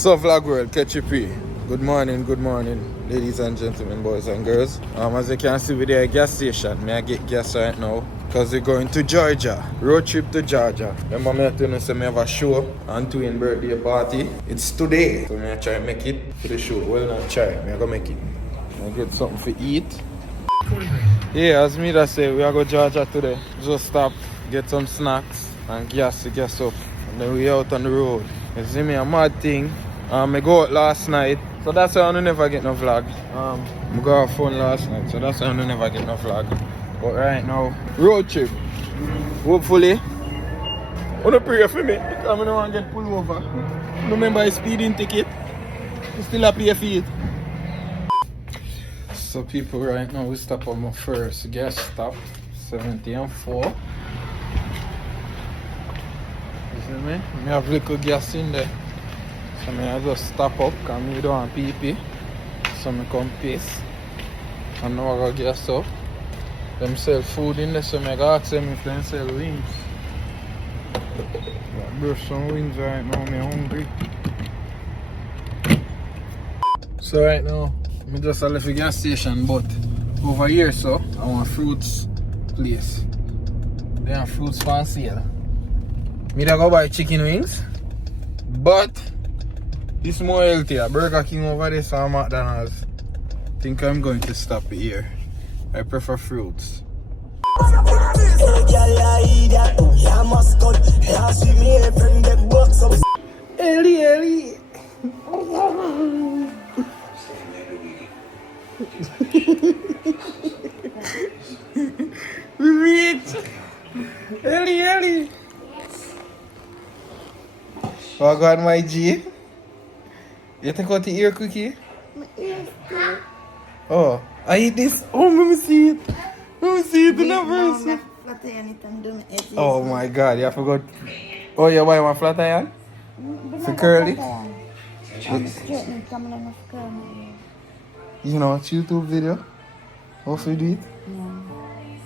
So vlog world, catch you pre. Good morning, ladies and gentlemen, boys and girls. As you can see, we're at a gas station. I get gas right now because we're going to Georgia. Road trip to Georgia. Remember me telling you, I have a show and twin birthday party. It's today. So I try to make it for the show. Well, not try. I'm going to make it. I get something to eat. Yeah, as me that say, we are going to Georgia today. Just stop, get some snacks and gas to gas up. And then we out on the road. You see me, a mad thing. I go out last night, so that's why I never get no vlog. I go have fun last night, so that's why I never get no vlog. But right now, road trip. Hopefully, I don't pray for me because I don't want to get pulled over. Remember a speeding ticket? You still have to pay for it. So people, right now we stop on my first gas stop, 70 and 4. You see me? I have little gas in there. So I just stop up because I don't want pee. So I come piss. And now I go gas up. Them sell food in there, so I go ask them if they sell wings. I brush some wings right now, I'm hungry. So right now, I just left the gas station, but over here so I want fruits place. They have fruits for sale. I go buy chicken wings, but it's more healthier. Burger King over there, so McDonald's. I think I'm going to stop here. I prefer fruits. Ellie. We reach. Ellie. Oh God, my G. You take out the ear cookie? My ear still. Oh, I eat this. Oh, let me see it. Let me see it in the verse. Oh my God, you forgot. Oh, you buy one flat iron? For curly? You know, it's YouTube video. How to do it? Yeah.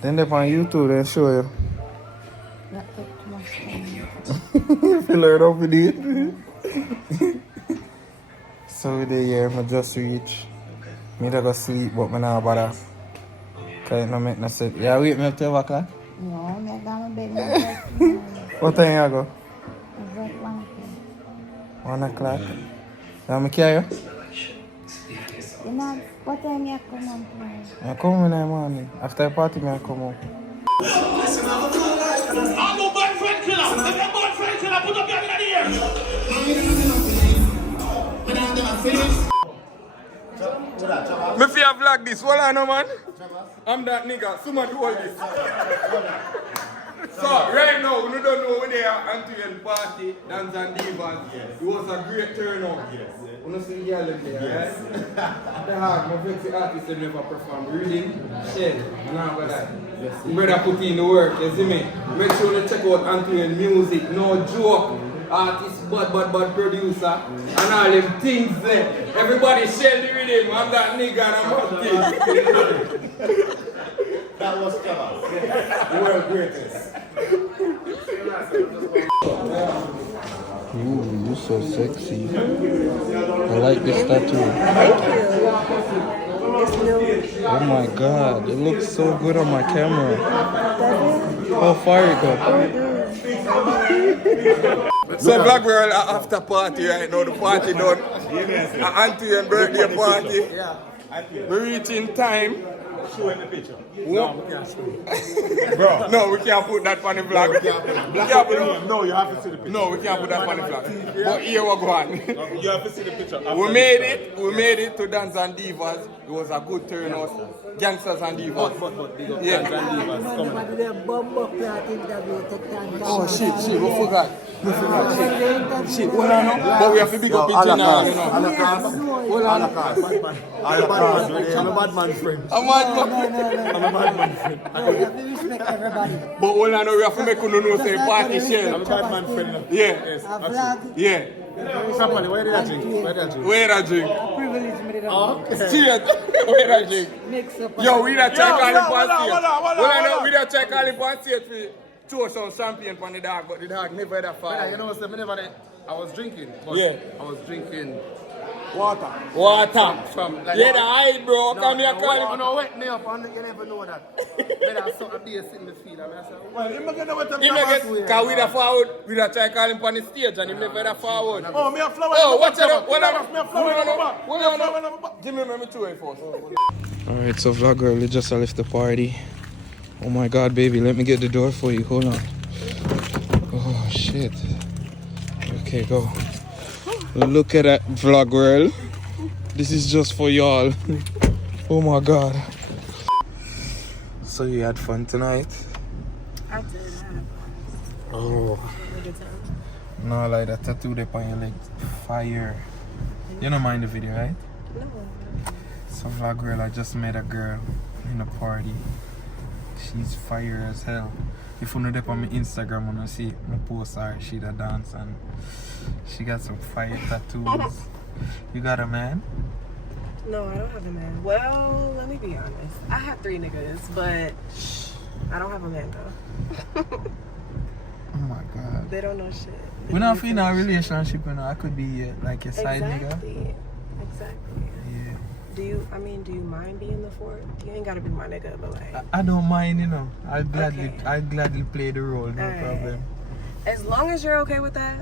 Then they on YouTube, they show you. That took too much time. If you learn how to do it. So we're there, I just reach. Me to go sleep, but I not bother. Cause it don't make no sense. Yeah, wait me up 12 o'clock? No, I'm going to bed. What time you go? It's like 1 o'clock. 1 o'clock. You want me to carry you? You know, what time you come on tonight? I come in the morning. After the party, I come home. I'm no boyfriend killer. If you're boyfriend killer, put up your hand in the air. Me fear vlog this. Hold on, man. I'm that nigga. Somebody hold this. So, right now, we don't know where they are until the party, Dance and Divas. Yes. It was a great turnout. Yes. We don't see the girl in there, yes. Right? The hard, my favorite artist have never performed. Reading, Shed, none of that. Yes. Brother put in the work, you see me? Make sure you check out Antoine music, no joke. Artist, bad producer, and all them things there. Everybody share the rhythm, I'm that nigga and I'm thing. That was Trabass. The world greatest. Ooh, you're so sexy. I like this tattoo. Oh my God, it looks so good on my camera. How far you go? So Black Girl after party right now, the party done. Auntie and birthday party. We reach in time. Show in the picture. No, we can't show. Bro, no, we can't put that on the vlog. No, you have to see the picture. No, we can't put that on the vlog. But here we go on. You have to see the picture. We made it to Dance and Divas. It was a good turnout. Gangsters and Divas. But big up Yeah. Dance and Divas coming. Oh shit, we forgot. Shit, hold on now. But we have to big up it now, you know. Hold on. I'm a bad man friend. I'm a I'm a bad man friend. Respect everybody. But hold on now, we have to make you know say party I'm shell. a bad man friend. Yeah, Yes. A vlog. yeah. Somebody, where did I drink? Where did I drink? Where that drink? Privilege me to Straight. Where that drink? mix up. Yo, we that check all the hold on. We that check all the party for throw some champagne on the dog, but the dog never that far. You know what's the minute? I was drinking. But Yeah. I was drinking Water. from like. Yeah, the eye, bro. Come here, no, call him. no, wake me up, and you never know that. But I saw a beer sitting in the field, and I said, Well, you make know what I'm talking about. Cause we the forward, we the try call him on the stage, and he never the forward. Oh, me a flower. Oh, watch it up. Me a flower. Hold on. Jimmy, let me two way first. Alright, so vlog girl, we just left the party. Oh my god, baby, let me get the door for you. Hold on. Oh shit. Okay, go. Look at that vlog girl. This is just for y'all. Oh my god. So you had fun tonight? I did have Oh. a good time. No, like that tattoo they on your leg. Fire. You don't mind the video, right? No. So vlog girl, I just met a girl in a party. She's fire as hell. If you know that on my Instagram, when I see my post her, she da dance and she got some fire tattoos. You got a man? No, I don't have a man. Well, let me be honest. I have 3 niggas, but I don't have a man though. Oh my god. They don't know shit. We're not in a relationship, you know. I could be like a side nigga. Exactly. Yeah. Do you mind being the fourth? You ain't gotta be my nigga, but like. I don't mind, you know. I'll gladly Okay. play the role, no Alright. problem. As long as you're okay with that,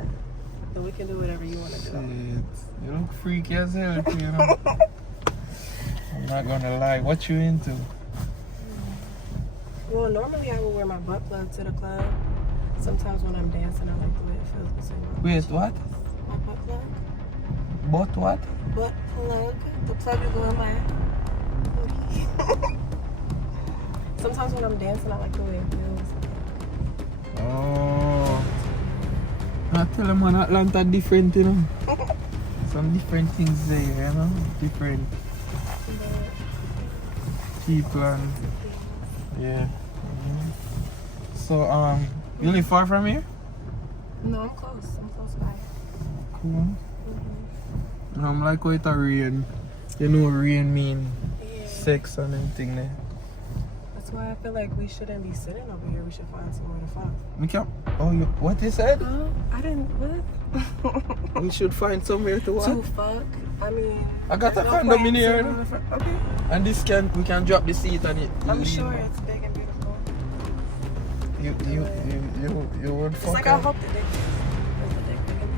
then we can do whatever you want to do. Shit. You look freaky as hell, you know. I'm not gonna lie. What you into? Well, normally I would wear my butt plug to the club. Sometimes when I'm dancing, I like the way it feels between my Wait, what? my butt plug. But what? Butt plug. The plug you go in my booty. Sometimes when I'm dancing, I like the way it feels. Oh. I tell them man, Atlanta different, you know. Some different things there, you know. Different people and yeah. So you live far from here? No, I'm close. I'm close by. Cool. I'm like with a rain. You know rain mean Yeah. sex and everything there. That's why I feel like we shouldn't be sitting over here. We should find somewhere to fuck. We can what you said? I didn't. What? We should find somewhere to what? To fuck. I mean. I got there's a no condom point in here. sitting on the front- Okay. And we can drop the seat and it. I'm lean. sure it's big and beautiful. You would It's fuck like I hope the dick is the dick big and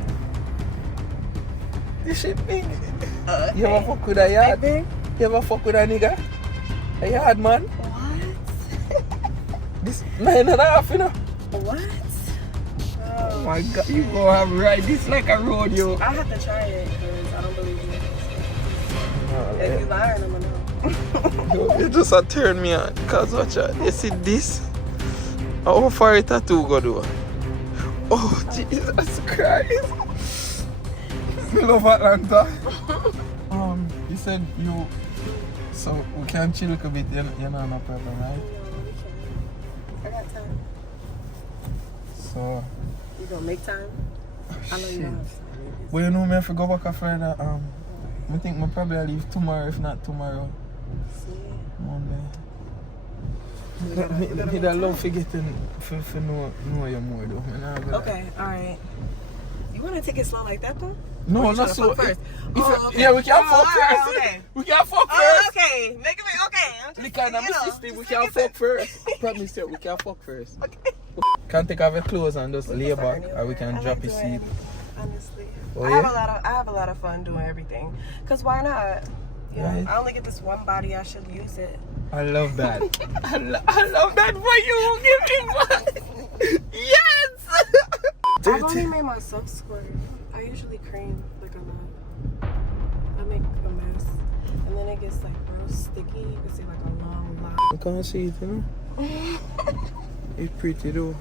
This shit big. beautiful. You ever fuck with a yard? Big? You ever fuck with a nigga? A yard man? What? This 9.5, you know? What? Oh my god, you go have ride this like a rodeo. I have to try it because I don't believe you. If you lying, I'm gonna know. You just turn me on. Cause watch out. You see this? How far a tattoo go do? Oh Jesus Christ. You love Atlanta. You said you so we can chill a little bit, you know no problem, right? I got time. So You gonna make time? I know you don't have time. well, you know me if I go back after that, I think I'll probably leave tomorrow, if not tomorrow. See? Monday. We gotta Me make that love time. for getting for know you more though. Me nah go Okay, alright. You wanna take it slow like that though? No, Or you not tryna so. fuck first? If yeah, we can fuck alright, first. okay. We can fuck Oh, first. okay. Make it okay. I'm just, Because I'm you know, system, we just can make fuck it- first. I promise you, we can fuck first. Okay. Can take off your clothes and just lay Fuck back, anywhere. or we can I drop like your doing seat. everything, honestly. Oh, I yeah? have a lot of fun doing everything. Cause why not? You know, Right. I only get this one body. I should use it. I love that. I love that for you. Give me one. Yes. I've only made myself squirt. I usually cream like a lot. I make a mess, and then it gets like real sticky. You can see like a long line. I can't see it, you know. It's pretty though.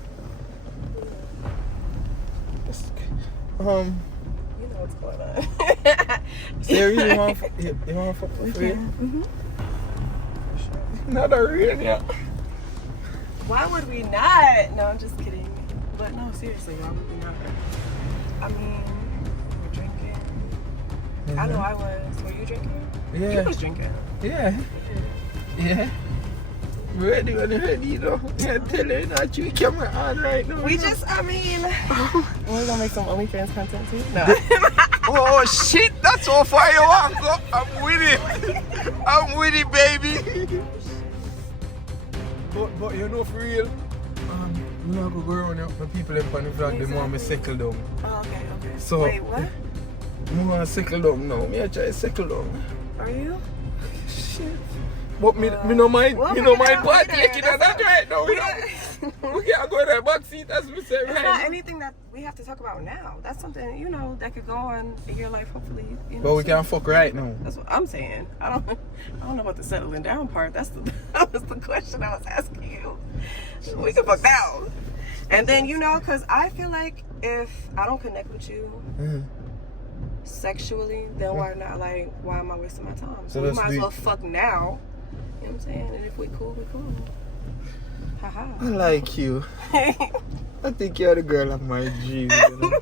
You know what's going on. So you really want to fuck with me? Not a real, yeah. Why would we not? No, I'm just kidding. But no, seriously, why would we not? I mean, we're drinking. I know I was. Were you drinking? Yeah. You was drinking. Yeah. Yeah. Ready when you're ready, you know. I tell you, not you camera on right now. We just, I mean, we're gonna make some OnlyFans content too. No. Oh shit, that's how far you want go. I'm with it. I'm with it, baby. But you know for real, I'm not gonna go around here with people in the vlog, they want me settle down. Oh, okay. So, wait, what? I want to settle down now. I try to settle down. Are you? Shit. But me no mind, well, me no mind we're partaking there. of that right now. We can't go in the back seat as we say It's right not now. anything that we have to talk about now. That's something, you know, that could go on in your life, hopefully. You know, But we soon. can't fuck right now. That's what I'm saying. I don't know about the settling down part. That was the question I was asking you. We can fuck down. And then, you know, because I feel like if I don't connect with you sexually, then why not? Like, why am I wasting my time? So we might as well fuck now. You know what I'm saying? And if we cool, we cool. Haha. I like you. I think you're the girl of my dreams. You know?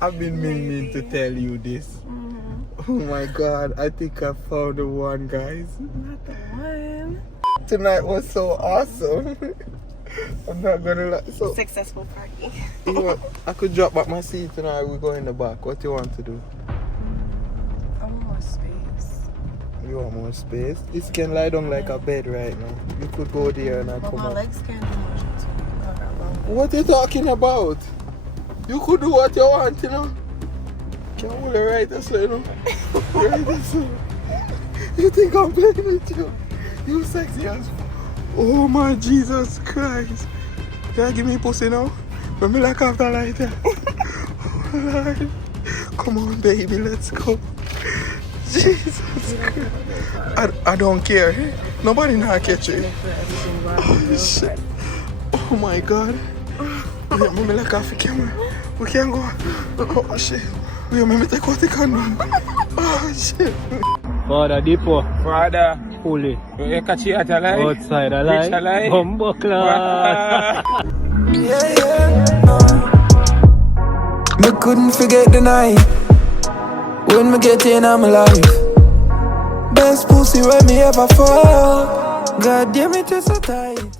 I've been meaning to tell you this. Oh my god, I think I found the one, guys. Not the one. Tonight was so awesome. I'm not gonna lie. So, Successful party. you know what? I could drop back my seat tonight. We go in the back. What you want to do? I want more space. You want more space? This can lie down like a bed right now. You could go there and I But come my up. legs can't do much too. I got long legs. What you talking about? You could do what you want, you know. Can't hold it right this way, you know. Right this way. You think I'm playing with you? You sexy as fuck. Oh my Jesus Christ. Can you give me pussy now? Let me lock off the light there. Oh, Lord. Come on, baby, let's go. Jesus Christ. I don't care. Nobody not catch you. Oh, shit. Oh my God. Wait, let me lock off the camera. We can't go. Oh shit. Wait, let me take out the condom. Oh shit. Father Depot, Father, Holy, you catch it at a lie? outside a Which a lie? lie, Bumbo class. Me couldn't forget the night when me get in on my life. Best pussy when me ever fall. God damn it, it's so tight.